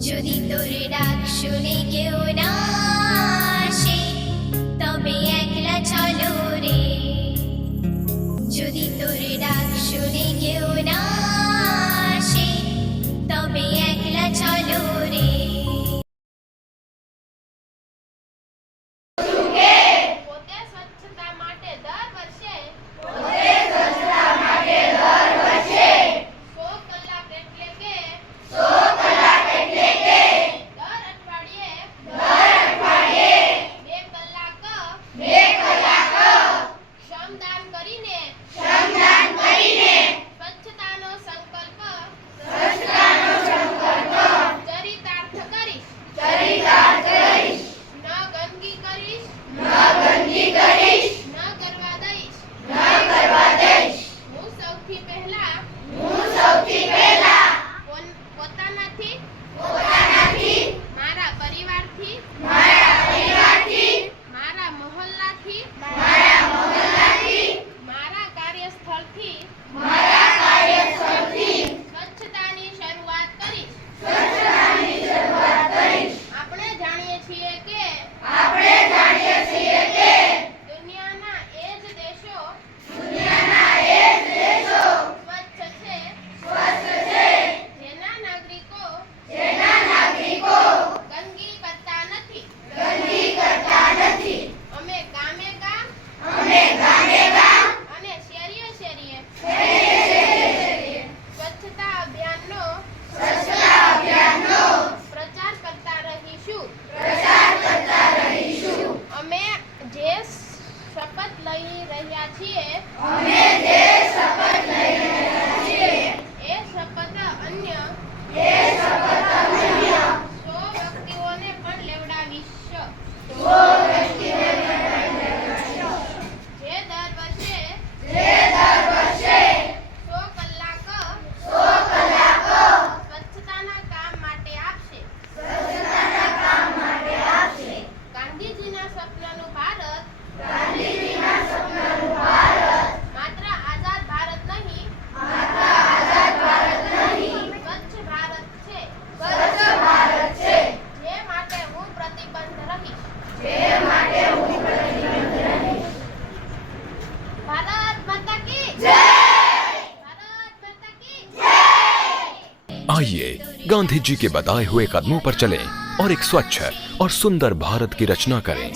যদি তোর ডাক শুনে কেউ না 题 Amen. आइए गांधी जी के बताए हुए कदमों पर चलें और एक स्वच्छ और सुंदर भारत की रचना करें।